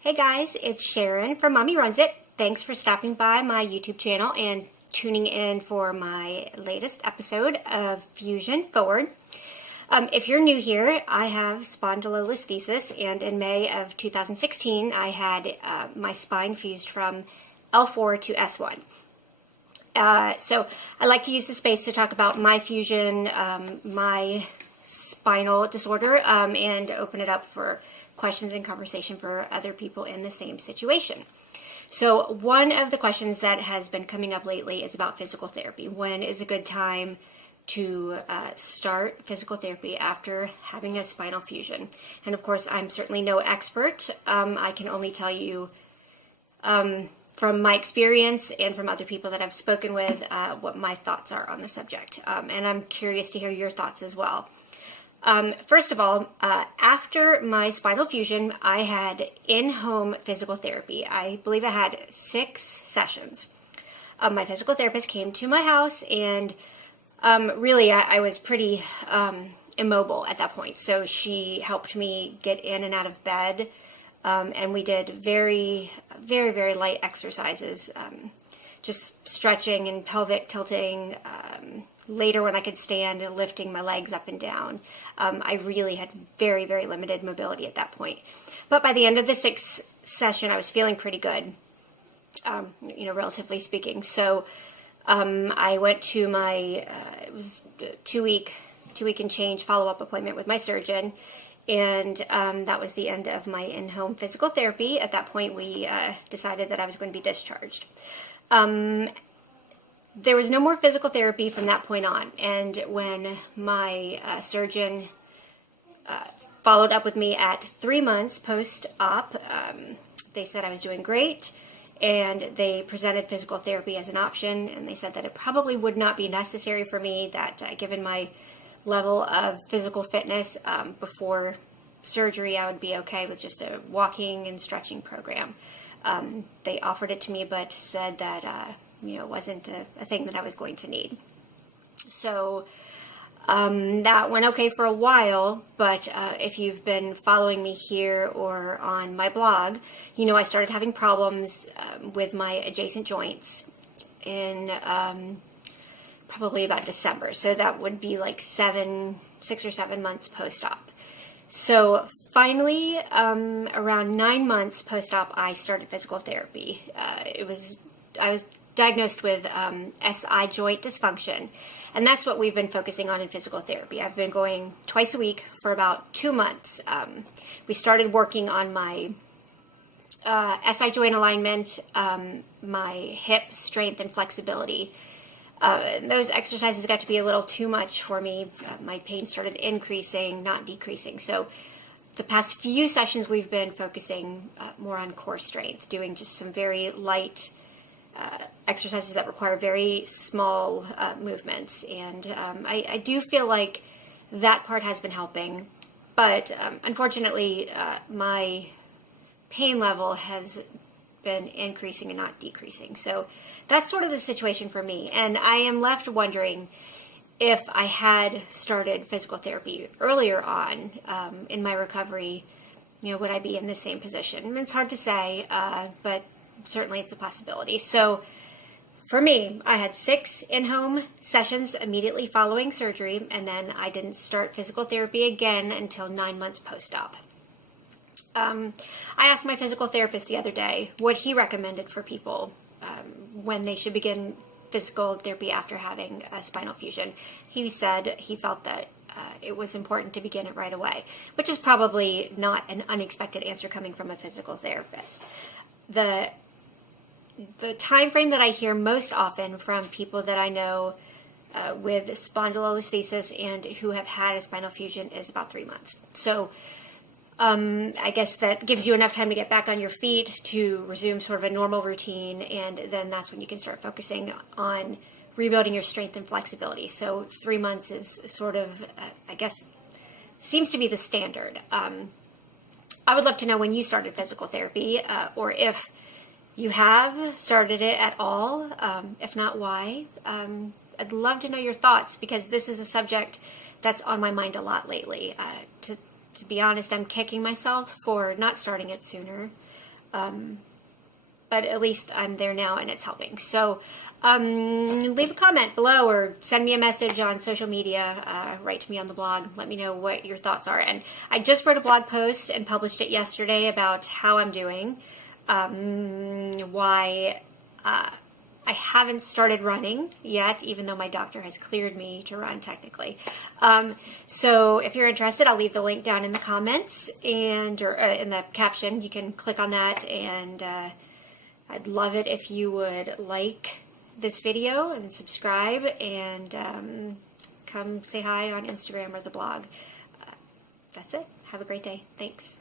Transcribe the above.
Hey guys, it's Sharon from Mommy Runs It. Thanks for stopping by my YouTube channel and tuning in for my latest episode of Fusion Forward. If you're new here, I have spondylolisthesis, and in May of 2016, I had my spine fused from L4 to S1. So I like to use the space to talk about my fusion, my spinal disorder, and open it up for questions and conversation for other people in the same situation. So one of the questions that has been coming up lately is about physical therapy. When is a good time to start physical therapy after having a spinal fusion? And of course, I'm certainly no expert. I can only tell you from my experience and from other people that I've spoken with what my thoughts are on the subject. And I'm curious to hear your thoughts as well. First of all, after my spinal fusion, I had in-home physical therapy. I believe I had 6 sessions. My physical therapist came to my house, and really I was pretty immobile at that point. So she helped me get in and out of bed, and we did very, very light exercises, just stretching and pelvic tilting. Later, when I could stand, lifting my legs up and down. I really had very limited mobility at that point. But by the end of the 6th session, I was feeling pretty good, relatively speaking. So I went to my, it was a 2-week and change follow-up appointment with my surgeon. And that was the end of my in-home physical therapy. At that point, we decided that I was going to be discharged. There was no more physical therapy from that point on. And when my surgeon followed up with me at 3 months post-op, they said I was doing great, and they presented physical therapy as an option, and they said that it probably would not be necessary for me, that given my level of physical fitness before surgery, I would be okay with just a walking and stretching program. They offered it to me, but said that it wasn't a thing that I was going to need. So that went okay for a while, but if you've been following me here or on my blog, I started having problems with my adjacent joints in probably about December. So that would be like 6 or 7 months post-op. So finally, around 9 months post-op, I started physical therapy. I was diagnosed with SI joint dysfunction, and that's what we've been focusing on in physical therapy. I've been going twice a week for about 2 months. We started working on my SI joint alignment, my hip strength and flexibility. Those exercises got to be a little too much for me. My pain started increasing, not decreasing. So the past few sessions we've been focusing more on core strength, doing just some very light exercises that require very small movements. And I do feel like that part has been helping. But unfortunately, my pain level has been increasing and not decreasing. So that's sort of the situation for me. And I am left wondering if I had started physical therapy earlier on in my recovery, would I be in the same position? And it's hard to say, but certainly it's a possibility. So for me, I had 6 in-home sessions immediately following surgery, and then I didn't start physical therapy again until 9 months post-op. I asked my physical therapist the other day what he recommended for people when they should begin physical therapy after having a spinal fusion. He said he felt that it was important to begin it right away, which is probably not an unexpected answer coming from a physical therapist. The time frame that I hear most often from people that I know with spondylolisthesis and who have had a spinal fusion is about 3 months. So I guess that gives you enough time to get back on your feet, to resume sort of a normal routine, and then that's when you can start focusing on rebuilding your strength and flexibility. So 3 months is sort of, I guess, seems to be the standard. I would love to know when you started physical therapy, or if you have started it at all. If not, why? I'd love to know your thoughts, because this is a subject that's on my mind a lot lately. To be honest, I'm kicking myself for not starting it sooner. But at least I'm there now and it's helping. So leave a comment below or send me a message on social media, write to me on the blog, let me know what your thoughts are. And I just wrote a blog post and published it yesterday about how I'm doing, why I haven't started running yet, even though my doctor has cleared me to run technically. So if you're interested, I'll leave the link down in the comments and or in the caption. You can click on that, and I'd love it if you would like this video and subscribe, and come say hi on Instagram or the blog. That's it. Have a great day. Thanks.